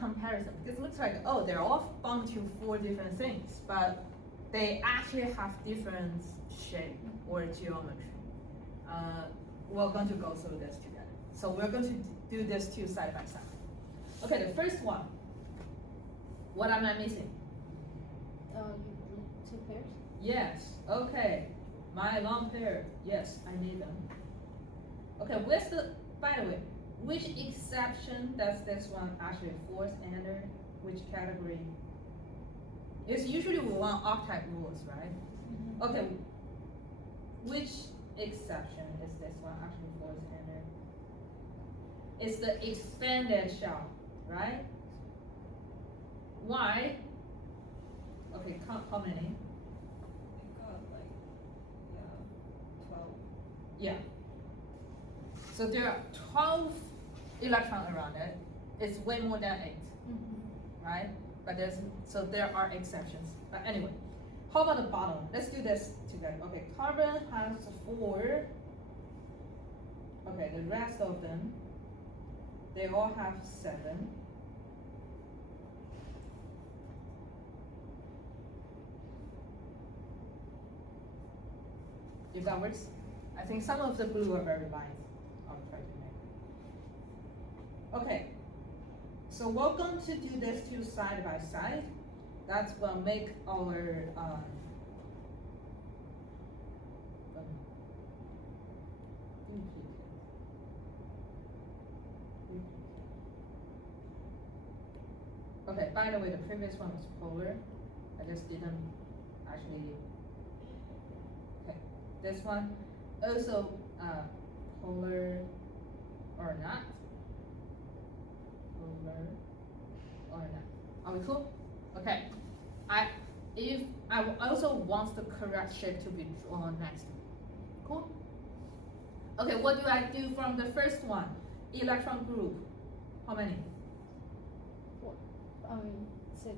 comparison because it looks like, oh, they're all bound to 4 different things, but they actually have different shape or geometry. We're going to go through this together. So we're going to do this two side by side. Okay, the first one. What am I missing? Two pairs? Yes, okay. My long pair, yes, I need them. Okay, by the way, which exception does this one actually falls under? Which category? It's usually we want archetype rules, right? Mm-hmm. Okay, which exception is this one actually falls under? It's the expanded shell, right? Why? Okay, count how many? I got like, 12. Yeah. So there are 12 electrons around it. It's way more than 8, right? But so there are exceptions. But anyway, how about the bottom? Let's do this together. Okay, carbon has 4. Okay, the rest of them, they all have 7. If that works, I think some of the blue are very light. I'll try to make. Okay, so we're going to do this two side by side. That will make our okay, by the way, the previous one was polar. I just didn't actually. Okay, this one also polar or not. Polar or not. Are we cool? Okay. I also want the correct shape to be drawn next. Cool? Okay, what do I do from the first one? Electron group. How many? 4. 6.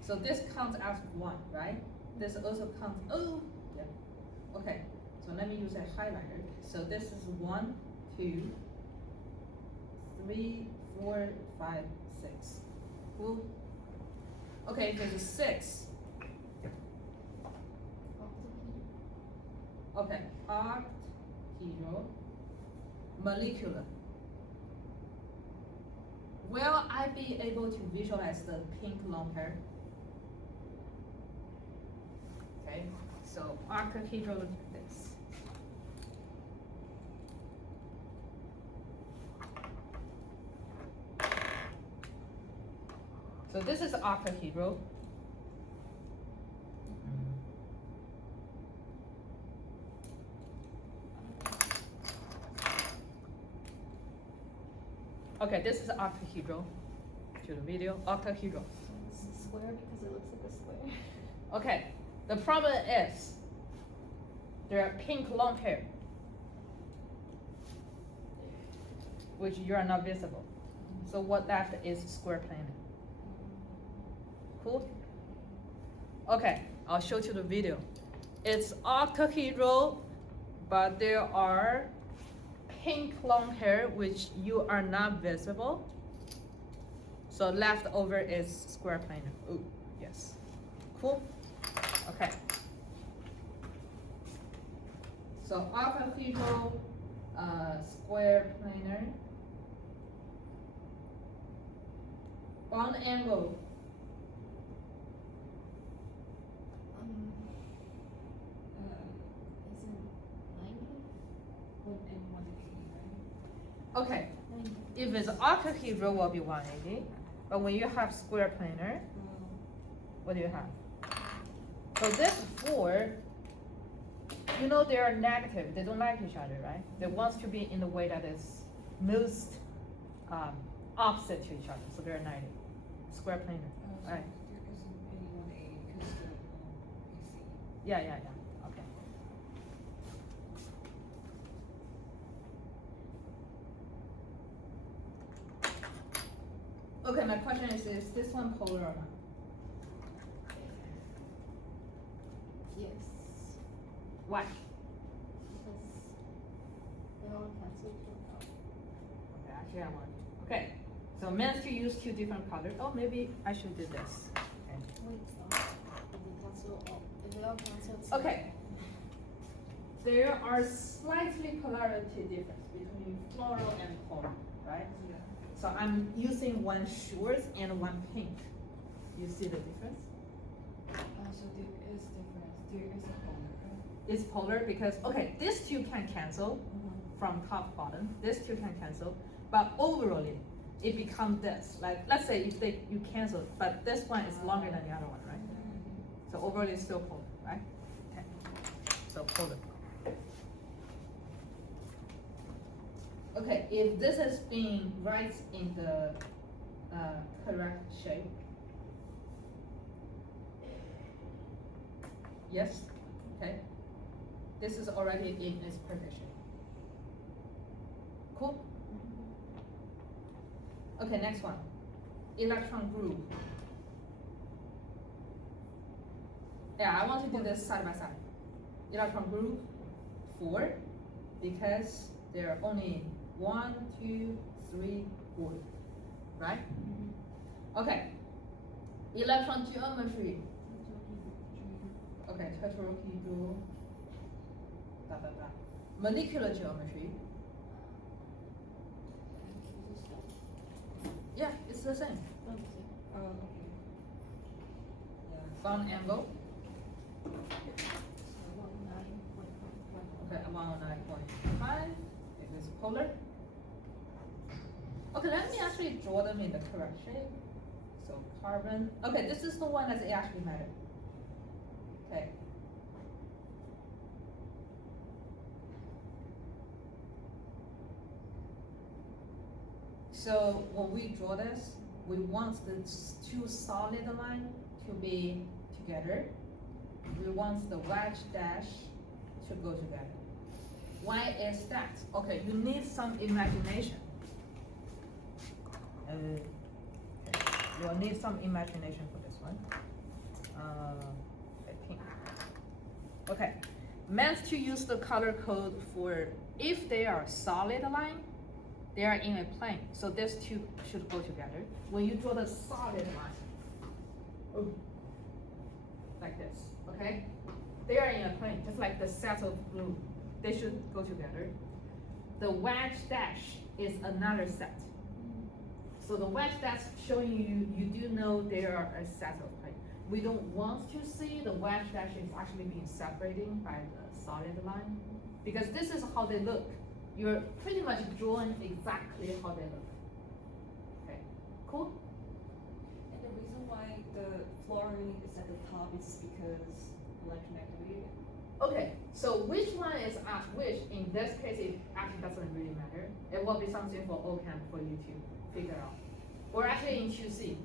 So this counts as 1, right? This also counts, oh, yeah. Okay, so let me use a highlighter. So this is 1, 2, 3, 4, 5, 6. Cool? Okay, there's a 6. Okay, octahedral, molecular. Will I be able to visualize the pink lone pair? Okay, so octahedral looks like this. So this is octahedral. Okay, this is octahedral. To the video, octahedral. It's a square because it looks like a square. Okay, the problem is there are pink lone pair, which you are not visible. So what left is square planar. Cool? Okay, I'll show you the video. It's octahedral, but there are pink lone pair which you are not visible. So left over is square planar. Ooh, yes. Cool? Okay. So octahedral, square planar. Bond angle. Is it 90? 180, right? Okay. If it's octahedral, will be 180. But when you have square planar, what do you have? So this 4, you know they are negative. They don't like each other, right? They want to be in the way that is most opposite to each other. So they're 90. Square planar. So Right. there isn't any 180 because the AC. Yeah. Okay. Okay, my question is this one polar or not? Yes. Why? Because they all cancel each other out. Okay, actually I want. Okay, So meant to use two different colors. Oh, maybe I should do this. Okay. Wait, stop. If we cancel all, if we all cancel, it's Okay. There are slightly polarity difference between floral and polar, right? Yeah. So I'm using one short and one pink. You see the difference? So there is difference. There is a color. It's polar because, okay, these two can cancel from top bottom. These two can cancel, but overall it becomes this. Like, let's say if you cancel, but this one is longer than the other one, right? So overall it's still polar, right? Okay. So polar. Okay, if this is being right in the correct shape. Yes, okay. This is already in its perfect shape. Cool? Okay, next one. Electron group. Yeah, I want to do this side by side. Electron group 4, because there are only 1, 2, 3, 4, right? Okay. Electron geometry. Okay, tetrahedral. Molecular geometry. Yeah, it's the same. Oh, okay. Yeah. Bond angle. Okay, 109.5. It is polar. Okay, let me actually draw them in the correct shape. So carbon. Okay, this is the one that actually matters. Okay. So when we draw this, we want the two solid lines to be together. We want the wedge dash to go together. Why is that? Okay, you need some imagination. You'll need some imagination for this one. Pink. Okay, meant to use the color code for if they are solid line, they are in a plane. So these two should go together. When you draw the solid line, like this, okay? They are in a plane, just like the set of blue. They should go together. The wedge dash is another set. So the wedge dash showing you do know they are a set of plane. We don't want to see the wedge dash is actually being separated by the solid line, because this is how they look. You're pretty much drawing exactly how they look. Okay, cool? And the reason why the fluorine is at the top is because electronegativity. Okay, so which one is at which? In this case, it actually doesn't really matter. It will be something for OCAM for you to figure out. Or actually in 2C.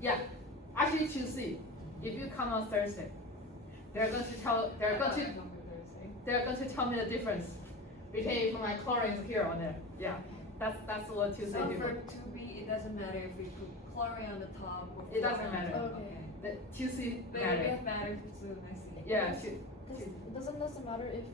Yeah, actually 2C. If you come on Thursday, they're going to tell me the difference between my chlorines here or there. Yeah, that's what 2C So do. for 2B, it doesn't matter if we put chlorine on the top or It doesn't fluorine on matter. the top. Okay. The 2C But matter. it matters too, I see. Yeah, Doesn't matter if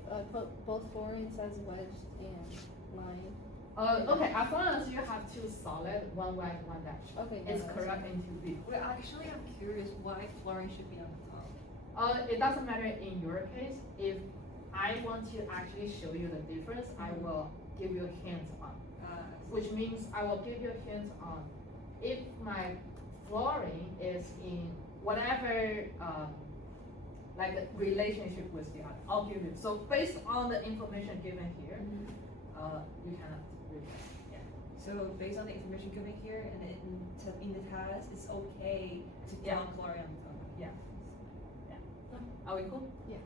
both fluorines as wedge and line. okay, as long as you have two solid, one wedge, one dash. Okay. It's yeah, correct in 2B. Well, actually, I'm curious why fluorine should be on the top. It doesn't matter in your case. If I want to actually show you the difference, I will give you a hint on. Which means I will give you a hint on if my fluorine is in whatever like a relationship with the other. I'll give you. So based on the information given here, you cannot read that. Yeah. So based on the information given here and in the task, it's okay to Yeah. count chlorine on the top. Yeah. Are we cool? Yeah.